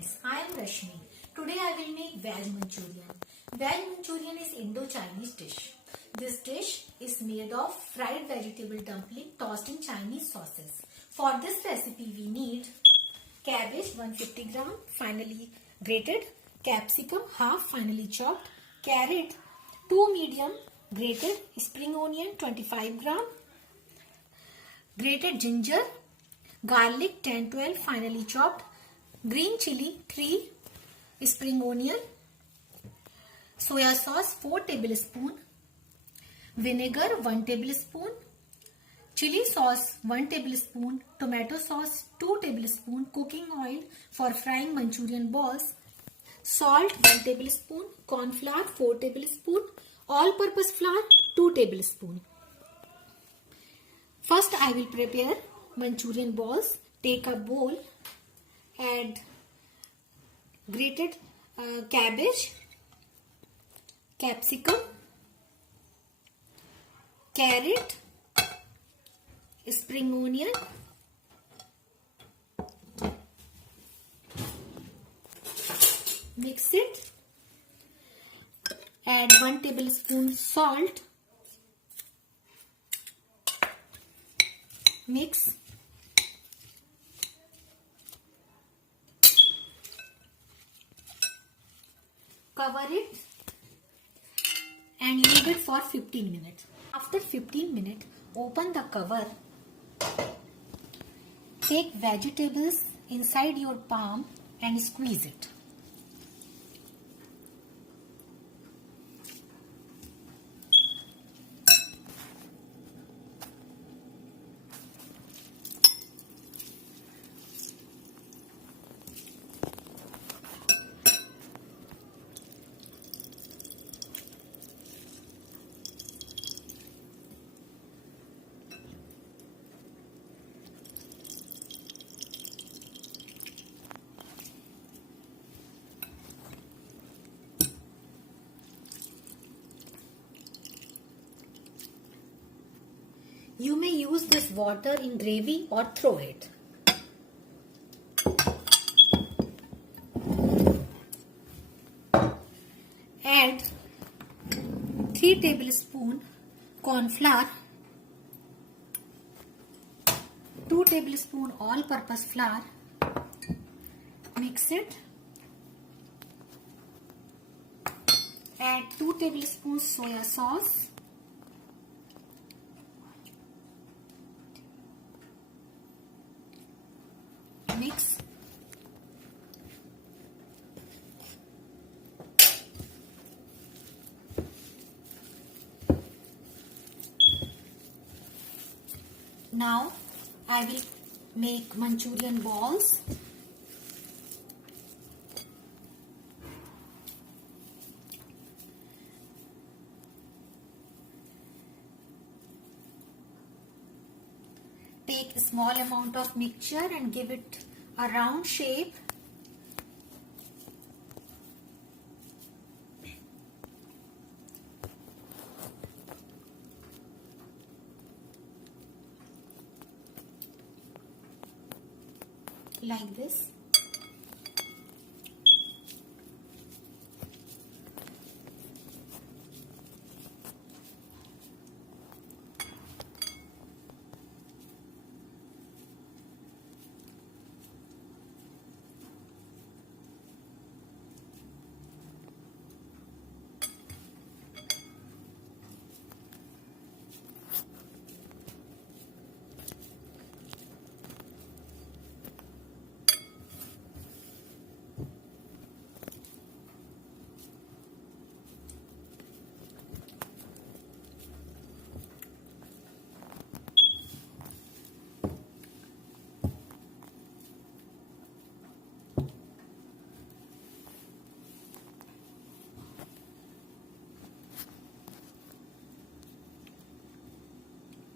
friends, I am Rashmi. Today I will make veg Manchurian. Veg Manchurian is Indo-Chinese dish. This dish is made of fried vegetable dumpling tossed in Chinese sauces. For this recipe we need cabbage 150 gram finely grated, capsicum half finely chopped, carrot 2 medium grated, spring onion 25 gram, grated ginger, garlic 10-12 finely chopped, green chili 3, spring onion, soya sauce 4 tablespoon, vinegar 1 tablespoon, chili sauce 1 tablespoon, tomato sauce 2 tablespoon, cooking oil for frying Manchurian balls, salt 1 tablespoon, corn flour 4 tablespoon, all purpose flour 2 tablespoon. First I will prepare Manchurian balls. Take a bowl, add grated cabbage, capsicum, carrot, spring onion, mix it, add 1 tablespoon salt, mix, cover it and leave it for 15 minutes. After 15 minutes, open the cover. Take vegetables inside your palm and squeeze it. You may use this water in gravy or throw it. Add 3 tablespoon corn flour, 2 tablespoon all purpose flour, mix it, add 2 tablespoons soya sauce, mix, now I will make Manchurian balls. Take a small amount of mixture and give it a round shape. Like this.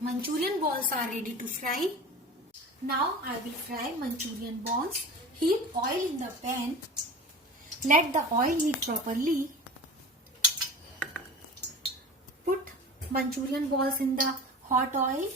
Manchurian balls are ready to fry. Now I will fry Manchurian balls. Heat oil in the pan. Let the oil heat properly. Put Manchurian balls in the hot oil.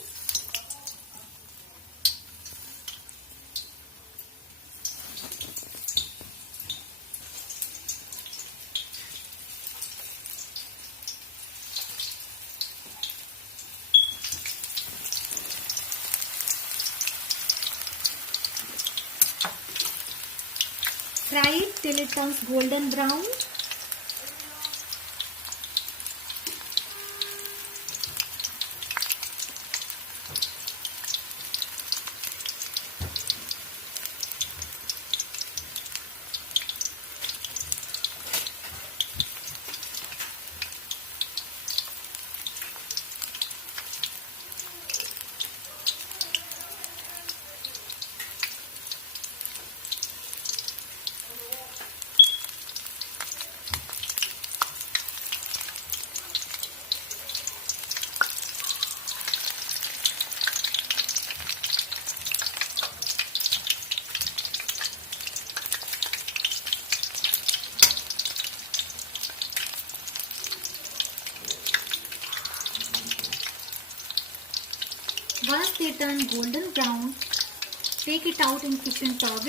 Fry it till it turns golden brown. Once they turn golden brown, take it out in kitchen towel.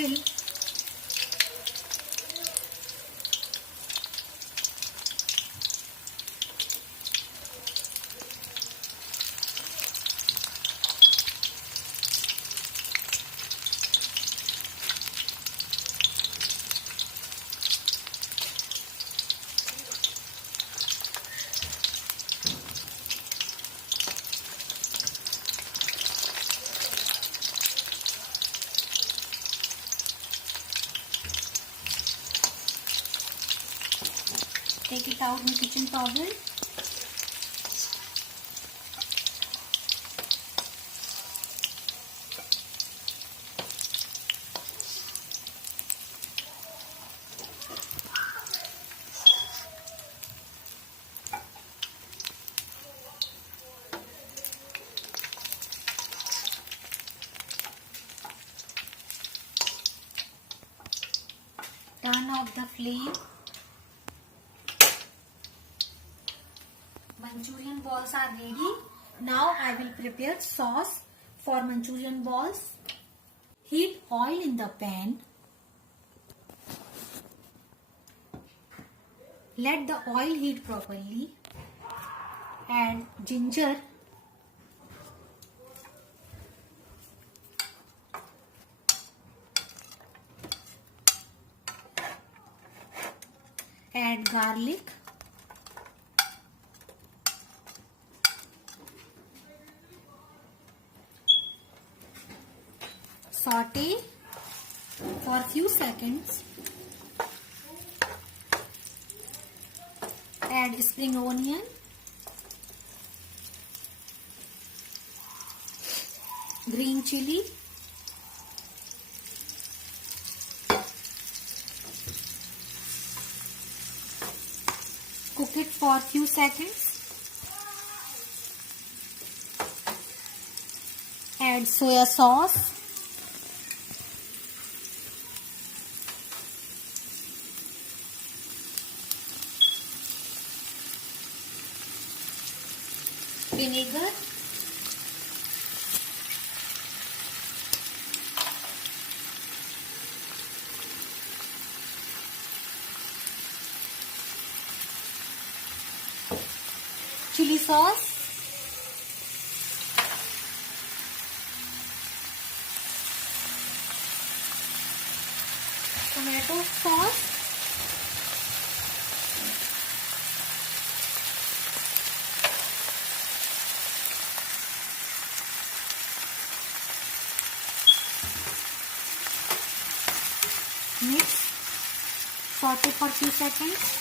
Take it out in kitchen towel. Turn off the flame. Manchurian balls are ready. Now I will prepare sauce for Manchurian balls. Heat oil in the pan. Let the oil heat properly. Add ginger. Add garlic. Saute for few seconds. Add spring onion. Green chili. Cook it for few seconds. Add soya sauce. Vinegar. Chili sauce. Tomato sauce. Mix. Saute for few seconds.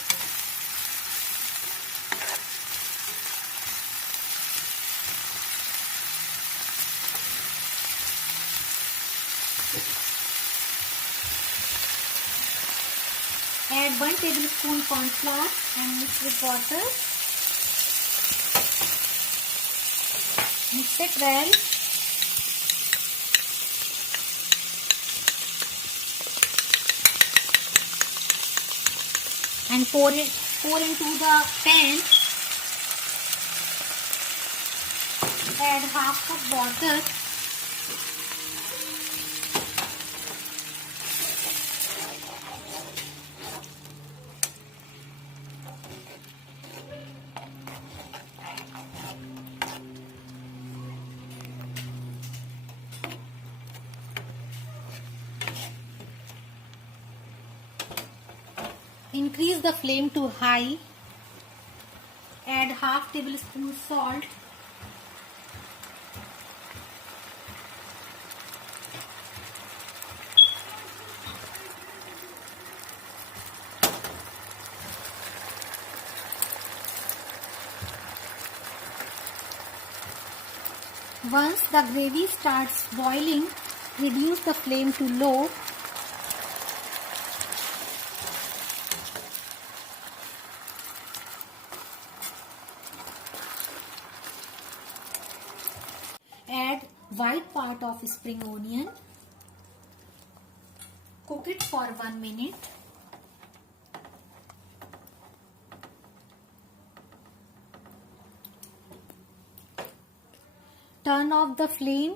Add 1 tablespoon corn flour and mix with water. Mix it well. And pour into the pan. Add half cup water. Increase the flame to high. Add half tablespoon salt. Once the gravy starts boiling, reduce the flame to low. Add white part of spring onion. Cook it for 1 minute. Turn off the flame.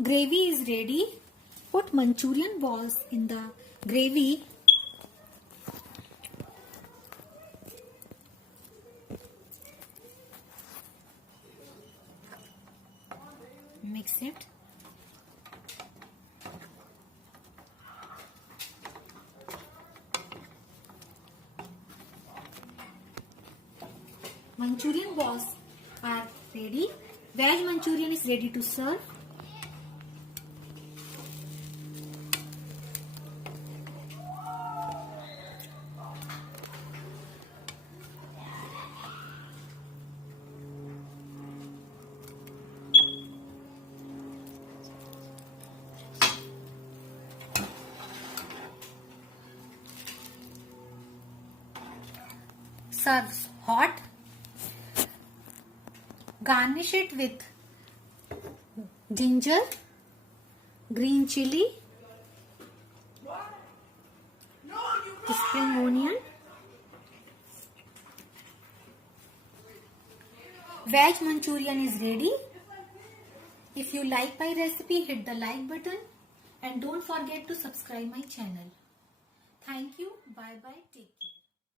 Gravy is ready. Put Manchurian balls in the gravy. Mix it. Manchurian balls are ready. Veg Manchurian is ready to serve. Serves hot. Garnish it with ginger, green chili, spring onion. Veg Manchurian is ready. If you like my recipe, hit the like button and don't forget to subscribe my channel. Thank you. Bye bye. Take care.